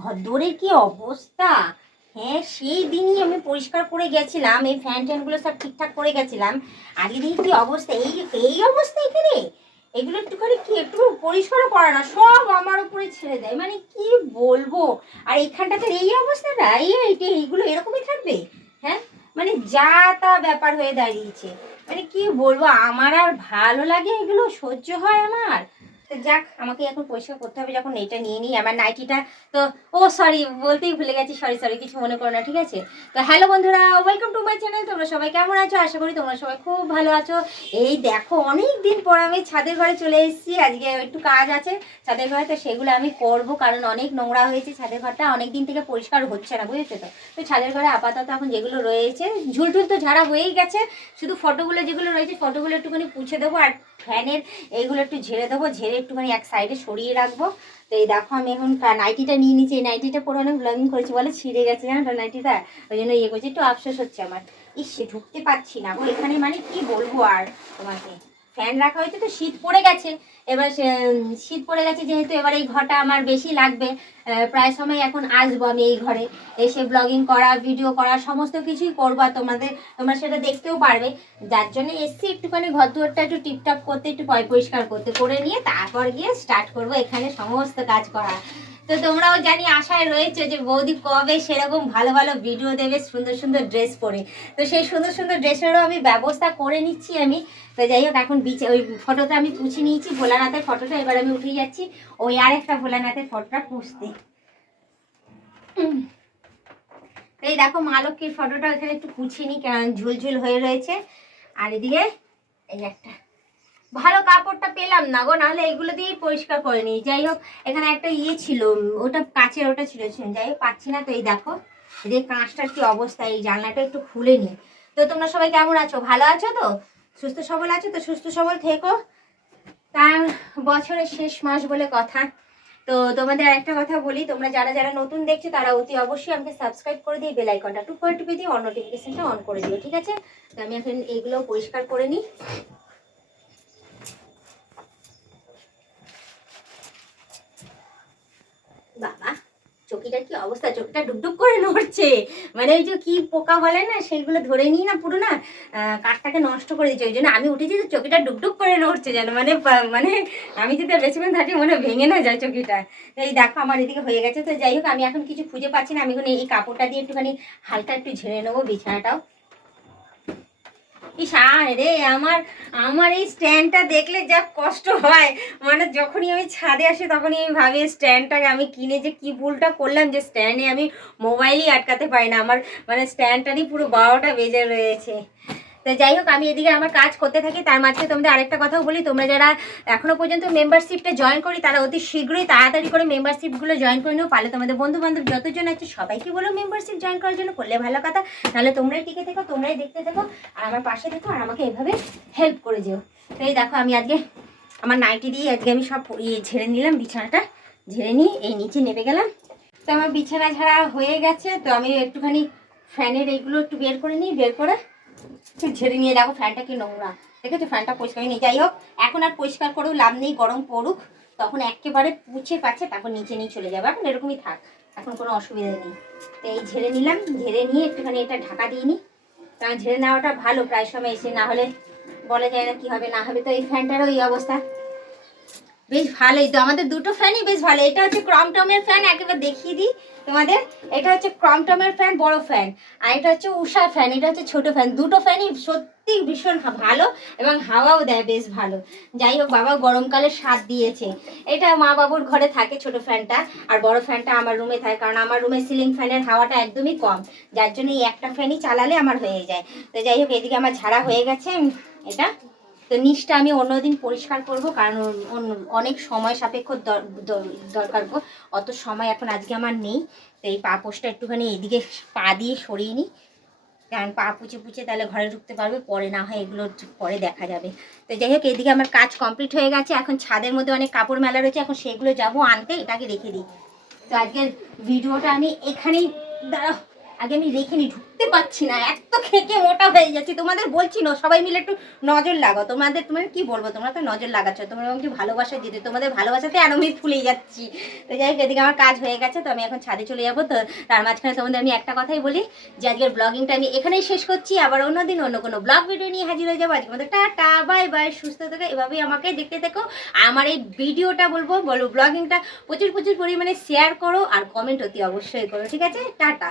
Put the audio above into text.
ঘর দৌড়ের কি অবস্থা? হ্যাঁ সেই দিনই আমি পরিষ্কার করে গেছিলাম, এই ফ্যান ট্যানগুলো সব ঠিকঠাক করে গেছিলাম। আগে দিন কি অবস্থা? এই এই অবস্থা এখানে? এগুলো একটুখানি কি একটু পরিষ্কার করে না, সব আমার উপরে ছেড়ে দেয়। মানে কি বলব? আর এইখানটাতে এই অবস্থাটা এই, এইগুলো এরকমই থাকবে? হ্যাঁ? মানে যা তা ব্যাপার হয়ে দাঁড়িয়েছে। মানে কি বলব, আমার আর ভালো লাগে এগুলো, সহ্য হয় আমার। যাক, আমাকে এখন পরিষ্কার করতে হবে যখন এটা নিয়ে নিই, আমার নাইটিটা তো, ও সরি বলতেই ভুলে গেছি সরি সরি কিছু মনে করো না, ঠিক আছে? তো হ্যালো বন্ধুরা ওয়েলকাম টু মাই চ্যানেল তোমরা সবাই কেমন আছো? আশা করি তোমরা সবাই খুব ভালো আছো। এই দেখো অনেক দিন পর আমি ছাদের ঘরে চলে এসেছি, আজকে একটু কাজ আছে ছাদের ঘরে, তো সেগুলো আমি করব, কারণ অনেক নোংরা হয়েছে ছাদের ঘরটা অনেক দিন থেকে পরিষ্কার হচ্ছে না, বুঝেছ তো? তো ছাদের ঘরে আপাতত এখন যেগুলো রয়েছে, ঝুলটুল তো ঝাড়া হয়েই গেছে, শুধু ফটোগুলো যেগুলো রয়েছে ফটোগুলো একটুখানি পুছে দেবো, আর ফ্যানের এইগুলো একটু ঝেড়ে দেবো, ঝেড়ে একটুখানি এক সাইডে সরিয়ে রাখব। তো এই দেখো আমি এখন নাইটিটা নিয়ে নিচ্ছি। এই নাইটিটা পরে অনেক ব্লগিং করেছি। বলে ছিঁড়ে গেছে, জানো তো নাইটিটা ওই জন্য ইয়ে করছি। একটু আফসোস হচ্ছে আমার। ইস ঢুকতে পারছি না। গো এখানে মানে কি বলব আর তোমাকে? ফ্যান রাখা হয়েছে তো শীত পড়ে গেছে। এবার শীত পড়ে গেছে যেহেতু এবার এই ঘরটা আমার বেশি লাগবে। প্রায় সময় এখন আসব আমি এই ঘরে। এসে ব্লগিং করা ভিডিও করা, সমস্ত কিছুই করব আর তোমাদের, তোমরা সেটা দেখতেও পারবে। যার জন্য এসছি একটুখানি ঘর দুয়ারটা একটু টিপটপ করতে, একটু পয় পরিষ্কার করতে, করে নিয়ে তারপর গিয়ে স্টার্ট করব এখানে সমস্ত কাজ করা। তো তোমরাও জানি আশায় রয়েছে যে বৌদি কবে সেরকম ভালো ভালো ভিডিও দেবে, সুন্দর সুন্দর ড্রেস পরে। তো সেই সুন্দর সুন্দর ড্রেসেরও আমি ব্যবস্থা করে নিচ্ছি আমি। তো যাই হোক, এখন বিচে ওই ফটোটা আমি পুছে নিয়েছি, ভোলানাথের ফটোটা এবার আমি উঠে যাচ্ছি। ওই আর একটা ভোলানাথের ফটোটা পুষতে এই দেখো, মা লক্ষ্মীর ফটোটা এখানে একটু পুছে নিই কারণ ঝুলঝুল হয়ে রয়েছে। আর এদিকে এই একটা। ভালো কাপড়টা পেলাম না গো, নাহলে এগুলো দিয়েই পরিষ্কার করে নিই। যাই হোক, এখানে একটা ইয়ে ছিল ওটা কাচের ওটা ছিল। যাই হোক, পাচ্ছি না তো এই দেখো। এদিকে কাঁচটার কি অবস্থা, এই জানলাটা একটু খুলে নিই তো তোমরা সবাই কেমন আছো? ভালো আছো তো? সুস্থ সবল আছো তো? সুস্থ সবল থেকো। তার বছরের শেষ মাস বলে কথা। তো তোমাদের একটা কথা বলি, তোমরা যারা যারা নতুন দেখছ, তারা অতি অবশ্যই আমাকে সাবস্ক্রাইব করে দিয়ে বেল আইকনটা টুক করে টিপে দিয়ে অন নোটিফিকেশনটা অন করে দিও, ঠিক আছে? তো আমি এখন এইগুলো পরিষ্কার করে নিই বাবা চকিটার কি অবস্থা? চোখটা ডুকডুক করে নড়ছে। মানে ওই যে কি পোকা বলে না সেইগুলো ধরে নিই না পুরো না কাঠটাকে নষ্ট করে দিচ্ছে। ওই জন্য আমি উঠেছি তো চকিটা ডুকডুক করে নড়ছে যেন। মানে মানে আমি যদি বেশিক্ষণ থাকি, মনে ভেঙে না যায় চকিটা এই দেখো, আমার এদিকে হয়ে গেছে। তো যাই হোক, আমি এখন কিছু খুঁজে পাচ্ছি না। আমি এখন এই কাপড়টা দিয়ে একটুখানি হালকা একটু ঝেড়ে নেব, বিছানাটাও। ইস রে, আমার আমার এই স্ট্যান্ডটা দেখলে যা কষ্ট হয়। মানে যখনই আমি ছাদে আসি, তখনই আমি ভাবি স্ট্যান্ডটাকে আমি কিনে যে কি ভুলটা করলাম, যে স্ট্যান্ডে আমি মোবাইলই আটকাতে পারি না। আমার মানে স্ট্যান্ডটারই পুরো বারোটা বেজে রয়েছে। তো যাই হোক, আমি এদিকে আমার কাজ করতে থাকি, তার মাঝে তোমাদের আরেকটা কথাও বলি। তোমরা যারা এখনও পর্যন্ত মেম্বারশিপটা জয়েন করি, তারা অতি শীঘ্রই তাড়াতাড়ি করে মেম্বারশিপগুলো জয়েন করে নিও। পারলে তোমাদের বন্ধু বান্ধব যতজন আছে, সবাইকে বলো মেম্বারশিপ জয়েন করার জন্য, করলে ভালো কথা। তাহলে তোমরাই টিকে থেকো, তোমরাই দেখতে থেকো, আর আমার পাশে দেখো আর আমাকে এভাবে হেল্প করে যেও। তো এই দেখো, আমি আজকে আমার নাইটি দিয়ে আজকে আমি সব ইয়ে ঝেড়ে নিলাম, বিছানাটা ঝেড়ে নিয়ে এই নিচে নেমে গেলাম। তো আমার বিছানা ঝাড়া হয়ে গেছে, তো আমি একটুখানি ফ্যানের এইগুলো একটু বের করে নিই, বের করে ঝেড়ে নিয়ে দেখো ফ্যানটা কি নোংরা। দেখেছ? ফ্যানটা পরিষ্কার নিয়ে যাই হোক, এখন আর পরিষ্কার করেও লাভ নেই, গরম পড়ুক। তখন একেবারে পুছে পাচ্ছে তারপর নিচে নিয়ে চলে যাবে। এখন এরকমই থাক, এখন কোনো অসুবিধা নেই। তো এই ঝেড়ে নিলাম, ঝেড়ে নিয়ে একটুখানি এটা ঢাকা দিয়ে নিই। কারণ ঝেড়ে নেওয়াটা ভালো প্রায় সময় এসে, না হলে বলা যায় না কি হবে, না হবে তো এই ফ্যানটারও এই অবস্থা। বেশ ভালোই তো, আমাদের দুটো ফ্যানই বেশ ভালো। এটা হচ্ছে ক্রমটমের ফ্যান একেবারে দেখিয়ে দিই তোমাদের। এটা হচ্ছে ক্রমটমের ফ্যান বড় ফ্যান আর এটা হচ্ছে উষা ফ্যান এটা হচ্ছে ছোট ফ্যান দুটো ফ্যানই সত্যি ভীষণ ভালো এবং হাওয়াও দেয় বেশ ভালো। যাই হোক বাবা গরমকালে স্বাদ দিয়েছে। এটা মা বাবুর ঘরে থাকে ছোট ফ্যানটা আর বড় ফ্যানটা আমার রুমে থাকে, কারণ আমার রুমে সিলিং ফ্যানের হাওয়াটা একদমই কম। যার জন্য এই একটা ফ্যানই চালালে আমার হয়ে যায়। তো যাই হোক, এদিকে আমার ঝাড়া হয়ে গেছে। এটা তো নিচটা আমি অন্যদিন পরিষ্কার করব, কারণ অনেক সময় সাপেক্ষ দর- দর- দরকার অত সময় এখন আজকে আমার নেই, তো এই পা পোষটা একটুখানি এদিকে পা দিয়ে সরিয়ে নিই। কারণ পা পুচে পুচে তাহলে ঘরে ঢুকতে পারবে, পরে না হয় এগুলো পরে দেখা যাবে। তো যাই হোক, এদিকে আমার কাজ কমপ্লিট হয়ে গেছে, এখন ছাদের মধ্যে অনেক কাপড় মেলা রয়েছে, এখন সেগুলো যাব আনতে, এটাকে রেখে দিই। তো আজকের ভিডিওটা আমি এখানেই, দাঁড়াও। আগে আমি রেখে নি ঢুকতে পারছি না। এত খেকে মোটা হয়ে যাচ্ছি। তোমাদের বলছি না, সবাই মিলে একটু নজর লাগাও। তোমাদের, তোমার কি বলব? তোমরা তো নজর লাগাচ্ছ, তোমরা আমাকে ভালোবাসা দিতে তোমাদের ভালোবাসাতে আরও আমি ফুলে যাচ্ছি। তো যাই হোক, এদিকে আমার কাজ হয়ে গেছে, তো আমি এখন ছাদে চলে যাব। তো তার মাঝখানে তোমাদের আমি একটা কথাই বলি, যে আজকের ব্লগিংটা আমি এখানেই শেষ করছি। আবার অন্যদিন অন্য কোনো ব্লগ ভিডিও নিয়ে হাজির হয়ে যাব। আজকে আমাদের টাটা বাই বাই সুস্থ থেকে। এভাবেই আমাকে দেখতে থেকো। আমার এই ভিডিওটা বলব বলব ব্লগিংটা প্রচুর প্রচুর পরিমাণে শেয়ার করো আর কমেন্ট অতি অবশ্যই করো। ঠিক আছে? টাটা।